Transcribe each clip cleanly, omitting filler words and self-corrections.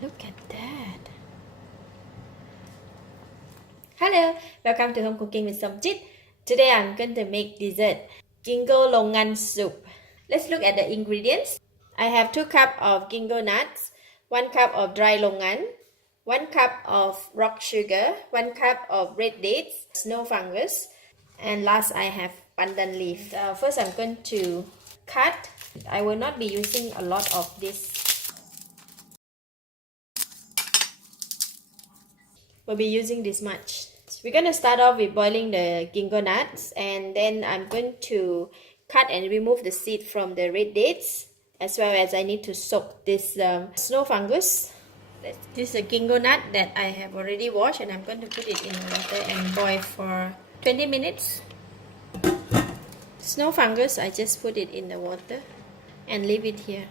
Look at that. Hello, welcome to Home Cooking with Somjit. Today I'm going to make dessert Ginkgo Longan Soup. Let's look at the ingredients. I have 2 cups of Ginkgo Nuts, 1 cup of dry longan, 1 cup of rock sugar, 1 cup of red dates, snow fungus, and last I have pandan leaf. First I'm going to cut. I will not be using a lot of this. We'll be using this much. So we're going to start off with boiling the Ginkgo nuts, and then I'm going to cut and remove the seed from the red dates, as well as I need to soak this snow fungus. This is a Ginkgo nut that I have already washed, and I'm going to put it in water and boil for 20 minutes. Snow fungus, I just put it in the water and leave it here.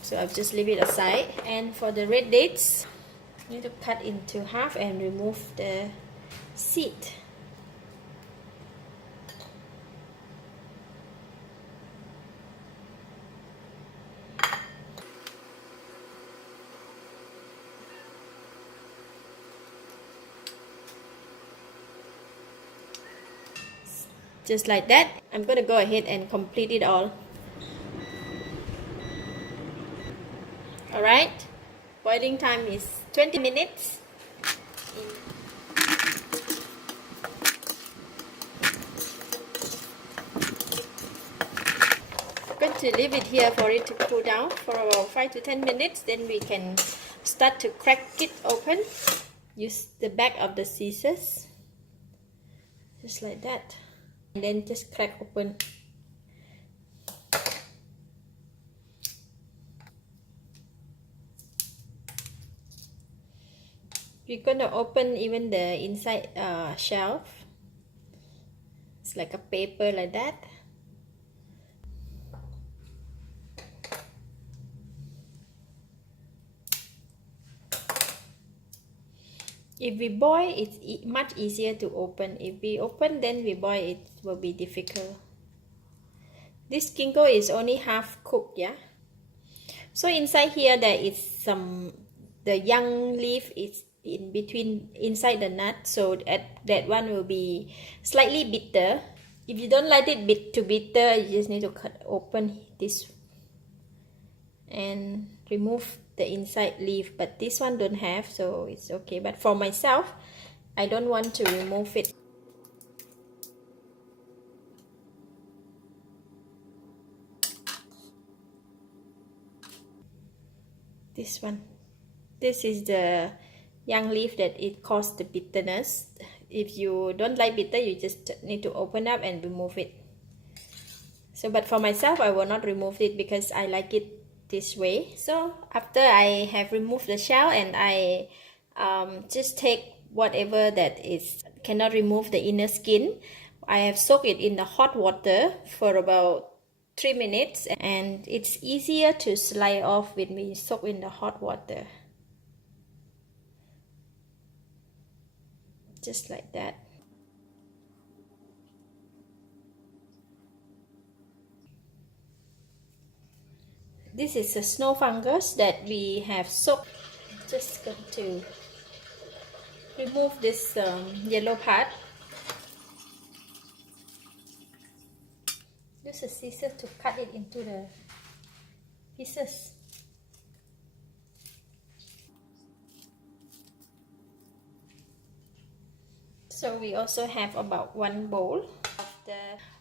So I'll just leave it aside. And for the red dates, you need to cut into half and remove the seed. Just like that. I'm going to go ahead and complete it all. Alright, boiling time is 20 minutes. I'm going to leave it here for it to cool down for about 5 to 10 minutes. Then we can start to crack it open. Use the back of the scissors, just like that, and then just crack open. We're gonna open even the inside shelf. It's like a paper like that. If we boil, it's much easier to open. If we open, then we boil, it will be difficult. This ginkgo is only half cooked, yeah. So inside here there is the young leaf is in between inside the nut, so that one will be slightly bitter. If you don't like it too bitter, you just need to cut open this and remove the inside leaf, but this one don't have, so it's okay. But for myself, I don't want to remove it. This one, this is the young leaf that it causes the bitterness. If you don't like bitter, you just need to open up and remove it. So, but for myself, I will not remove it because I like it this way. So after I have removed the shell, and I just take whatever that is cannot remove the inner skin, I have soaked it in the hot water for about 3 minutes, and it's easier to slide off when we soak in the hot water. Just like that. This is a snow fungus that we have soaked. Just going to remove this yellow part. Use a scissors to cut it into the pieces. So we also have about 1 bowl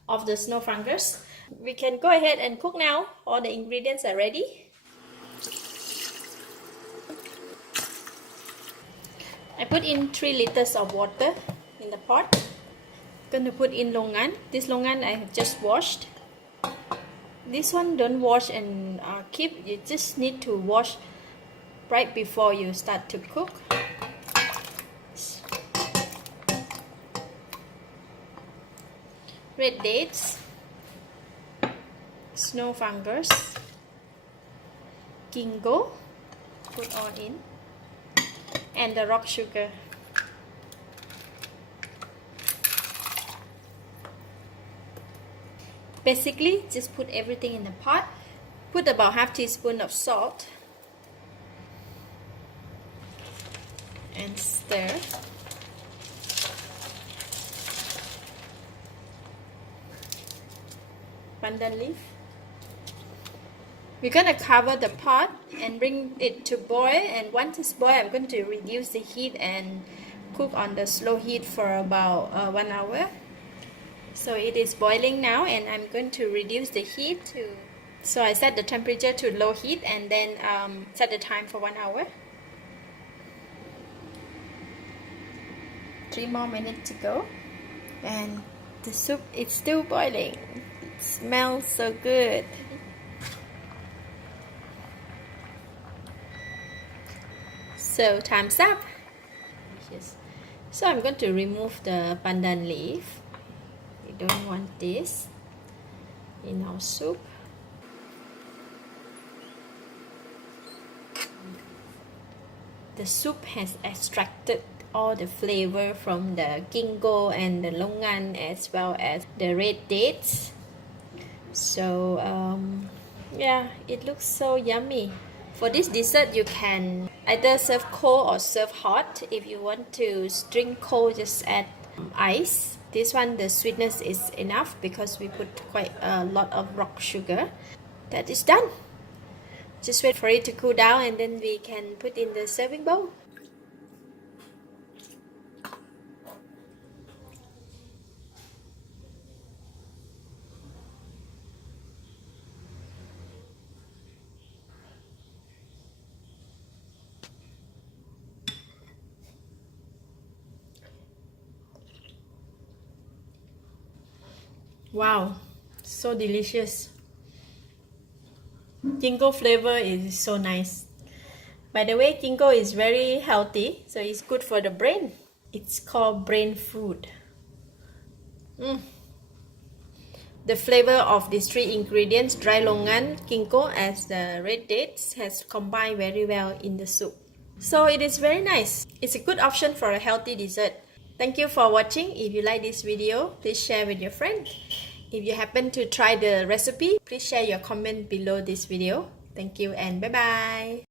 of the snow fungus. We can go ahead and cook now. All the ingredients are ready. I put in 3 liters of water in the pot. I'm going to put in longan. This longan I have just washed. This one don't wash and keep. You just need to wash right before you start to cook. Red dates, snow fungus, ginkgo, put all in, and the rock sugar. Basically, just put everything in the pot. Put about half teaspoon of salt. and stir. Pandan leaf. We're gonna cover the pot and bring it to boil, and once it's boiled, I'm going to reduce the heat and cook on the slow heat for about 1 hour. So it is boiling now, and I'm going to reduce the heat to, so I set the temperature to low heat and then set the time for 1 hour. 3 more minutes to go, and the soup is still boiling. It smells so good. So time's up. So I'm going to remove the pandan leaf. We don't want this in our soup. The soup has extracted all the flavor from the ginkgo and the longan, as well as the red dates. So yeah, it looks so yummy. For this dessert, you can either serve cold or serve hot. If you want to drink cold, just add ice. This one, the sweetness is enough because we put quite a lot of rock sugar. That is done. Just wait for it to cool down, and then we can put in the serving bowl. Wow, so delicious. Ginkgo flavor is so nice. By the way, ginkgo is very healthy, so it's good for the brain. It's called brain food. The flavor of these 3 ingredients, dry longan, ginkgo, as the red dates, has combined very well in the soup. So it is very nice. It's a good option for a healthy dessert. Thank you for watching. If you like this video, please share with your friends. If you happen to try the recipe, please share your comment below this video. Thank you and bye-bye.